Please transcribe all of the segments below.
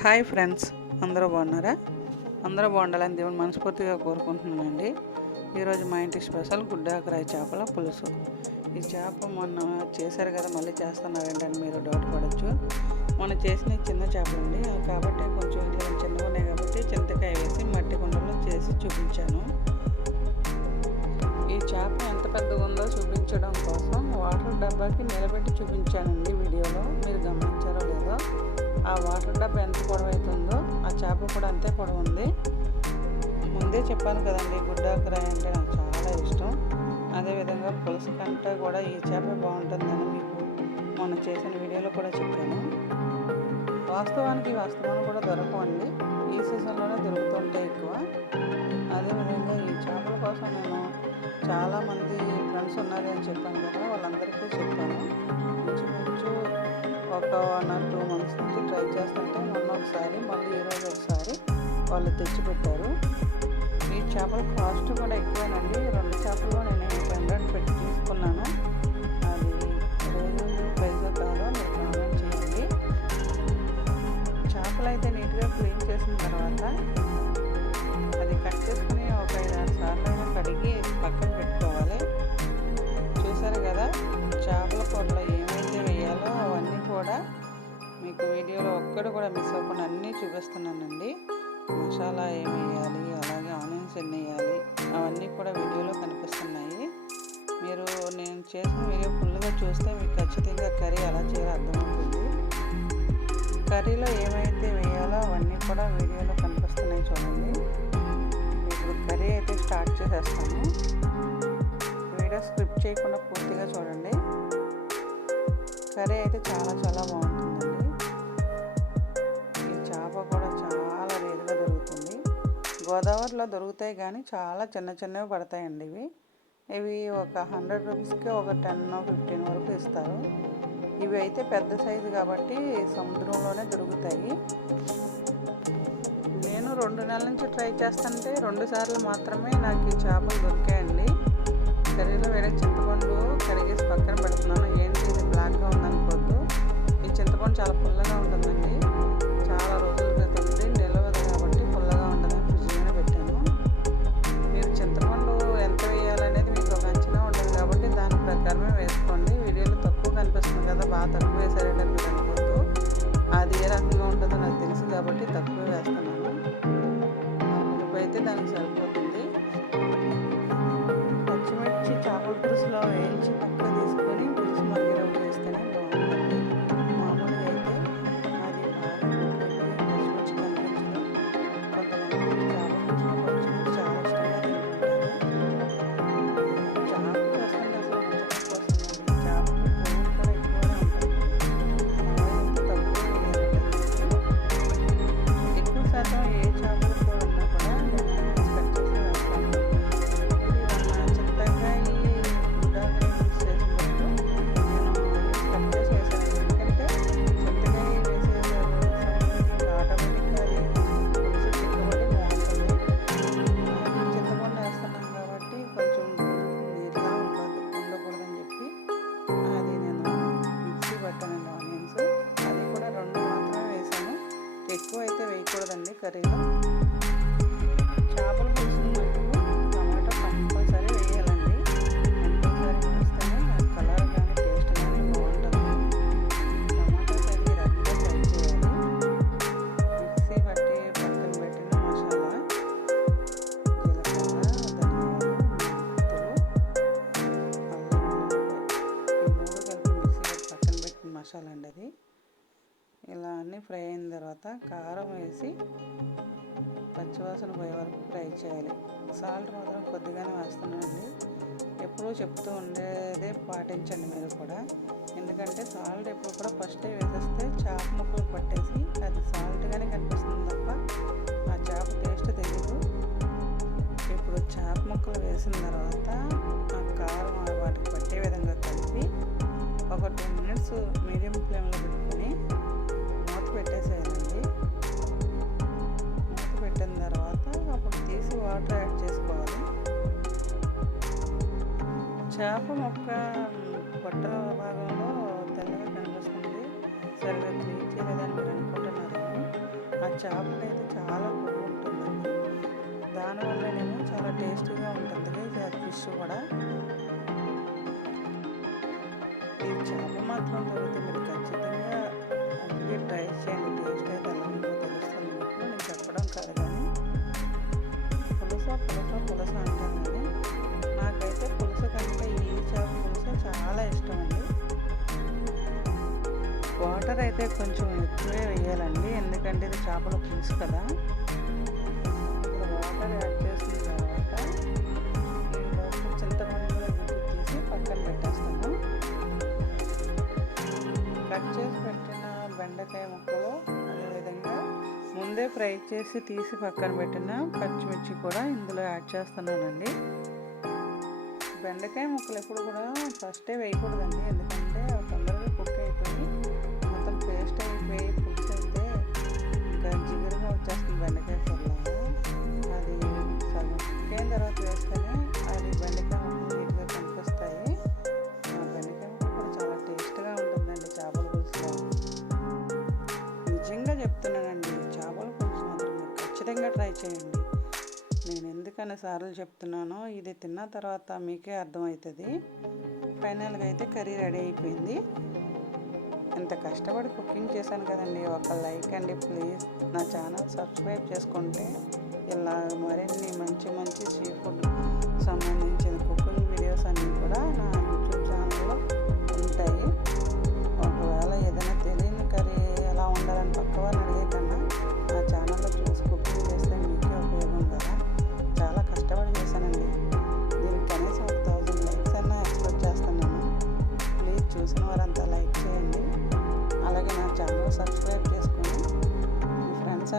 Hi friends అందరూ బాగున్నారా? అందరూ బాగుండాలని దేవుని మనస్ఫూర్తిగా కోరుకుంటున్నానండి ఈరోజు మా ఇంటి స్పెషల్ గుడ్డాకరాయ చేపల పులుసు. ఈ చేప మొన్న చేశారు కదా మళ్ళీ చేస్తున్నారేంటని మీరు డౌట్ పడవచ్చు మొన్న చేసిన ఈ చిన్న చేపలండి. కాబట్టి కొంచెం ఇది చిన్నగా ఉన్నాయి కాబట్టి చింతకాయ వేసి మట్టి కుండలో చేసి చూపించాను. ఈ చేప ఎంత పెద్దగా ఉందో చూపించడం కోసం వాటర్ డబ్బాకి నిలబెట్టి చూపించానండి వీడియోలో. మీరు గమనించారో లేదో ఆ వాటర్ చేప కూడా అంతే పొడవు ఉంది. ముందే చెప్పాను కదండి క్రై అంటే నాకు చాలా ఇష్టం. అదేవిధంగా పులుసు కంటే కూడా ఈ చేప బాగుంటుందని మీకు మొన్న చేసిన వీడియోలో కూడా చెప్పాను. వాస్తవానికి ఈ కూడా దొరకవండి. ఈ సీజన్లోనే దొరుకుతుంటాయి ఎక్కువ. అదేవిధంగా ఈ చేపల కోసం నేను చాలామంది ఫ్రెండ్స్ ఉన్నారు అని చెప్పాను కదా వాళ్ళందరికీ చెప్పాను. ఇంచుమించు ఒక వన్ ఆర్ టూ మంత్స్ నుంచి ట్రై చేస్తుంటే మొన్న ఒకసారి మళ్ళీ ఈరోజు ఒకసారి వాళ్ళు తెచ్చిపెట్టారు. ఈ చేపల కాస్ట్ కూడా ఎక్కువేనండి. ఇక్కడ కూడా మిస్ అవ్వకుండా అన్నీ చూపిస్తున్నానండి. మసాలా ఏమి వేయాలి అలాగే ఆనియన్స్ ఎన్ని వేయాలి అవన్నీ కూడా వీడియోలో కనిపిస్తున్నాయి. మీరు నేను చేసిన వీడియో ఫుల్గా చూస్తే మీకు ఖచ్చితంగా కర్రీ ఎలా చేయాలో అర్థమవుతుంది. కర్రీలో ఏమైతే వేయాలో అవన్నీ కూడా వీడియోలో కనిపిస్తున్నాయి చూడండి. ఇప్పుడు కర్రీ అయితే స్టార్ట్ చేసేస్తాను వీడియో స్క్రిప్ట్ చేయకుండా పూర్తిగా చూడండి. కర్రీ అయితే చాలా చాలా బాగుంది. గోదావరిలో దొరుకుతాయి కానీ చాలా చిన్న చిన్నవి పడతాయండి ఇవి. ఇవి ఒక హండ్రెడ్ రూపీస్కి ఒక టెన్ ఫిఫ్టీన్ వరకు ఇస్తారు. ఇవి అయితే పెద్ద సైజు కాబట్టి సముద్రంలోనే దొరుకుతాయి. నేను రెండు నెలల నుంచి ట్రై చేస్తుంటే రెండు సార్లు మాత్రమే నాకు ఈ చేపలు దొరికాయండి. కర్రీలో వేరే చింతపండు కరిగేసి పక్కన పెడుతున్నాను. ఏంటి ఇది బ్లాక్గా ఉంది బాగా తక్కువ వేసారంటే మీరు అనుకోవద్దు అది ఏ రకంగా ఉంటుందో నాకు తెలుసు కాబట్టి తక్కువ వేస్తున్నాను. ఉప్పు అయితే దానికి సరిపోతుంది. పచ్చిమిర్చి చేపల పులుసులో వేయించి పక్క తీసుకొని వేయకూడదండి ఇలా అన్నీ ఫ్రై అయిన తర్వాత కారం వేసి పచ్చివాసన పోయే వరకు ఫ్రై చేయాలి. సాల్ట్ మాత్రం కొద్దిగానే వేస్తున్నానండి. ఎప్పుడూ చెప్తూ ఉండేదే పాటించండి మీరు కూడా. ఎందుకంటే సాల్ట్ ఎప్పుడు కూడా ఫస్టే వేసేస్తే చేప ముక్కలు పట్టేసి అది సాల్ట్గానే కనిపిస్తుంది తప్ప ఆ చేప టేస్ట్ తెలియదు ఇప్పుడు చేప ముక్కలు వేసిన తర్వాత ఆ కారం వాటికి పట్టే విధంగా కలిపి ఒక టూ మినిట్స్ మీడియం ఫ్లేమ్లో పెట్టి వాటర్ యాడ్ చేసుకోవాలి. చేప మొక్క పొట్ట భాగంలో తెల్లగా కనిపిస్తుంది. సరిగ్గా క్లీన్ చేయలేదని మీరు ఆ చేపలు అయితే చాలా బాగుంటుందండి దానివల్లనేమో చాలా టేస్టీగా ఉంటుంది. ఫిష్ కూడా. ఈ చేప మాత్రం దొరుకుతుంది. అయితే కొంచెం ఎక్కువే వేయాలండి. ఎందుకంటే ఇది చేపల పులుసు కదా. ఇప్పుడు వాటర్ యాడ్ చేసిన తర్వాత ఈ గుడ్డు తీసి పక్కన పెట్టేస్తాను. కట్ చేసి పెట్టిన బెండకాయ ముక్కలు అదేవిధంగా ముందే ఫ్రై చేసి తీసి పక్కన పెట్టిన పచ్చిమిర్చి కూడా ఇందులో యాడ్ చేస్తున్నానండి. బెండకాయ ముక్కలు ఎప్పుడు కూడా ఫస్టే వేయకూడదండి. ఎందుకంటే బెండకాయ కూరలాగా అది సగం కుక్ తర్వాత వేస్తేనే అది బెండకాయ నీట్గా కనిపిస్తాయి ఆ బెండకాయ కూడా చాలా టేస్ట్గా ఉంటుందండి చేపల పులుసులో నిజంగా చెప్తున్నానండి చేపల పులుసు మాత్రం మీరు ఖచ్చితంగా ట్రై చేయండి నేను ఎందుకని సార్లు చెప్తున్నానో ఇది తిన్న తర్వాత మీకే అర్థమవుతుంది ఫైనల్గా అయితే కర్రీ రెడీ అయిపోయింది ఇంత కష్టపడి కుకింగ్ చేశాను కదండి ఒక లైక్ అండి ప్లీజ్. నా ఛానల్ సబ్స్క్రైబ్ చేసుకుంటే ఇలా మరిన్ని మంచి మంచి సీ ఫుడ్ సంబంధించిన కుకింగ్ వీడియోస్ అన్నీ కూడా నా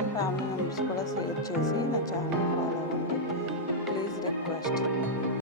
ఫ్యామిలీ మెంబర్స్ కూడా షేర్ చేసి నా ఛానల్ ఫాలో అవ్వండి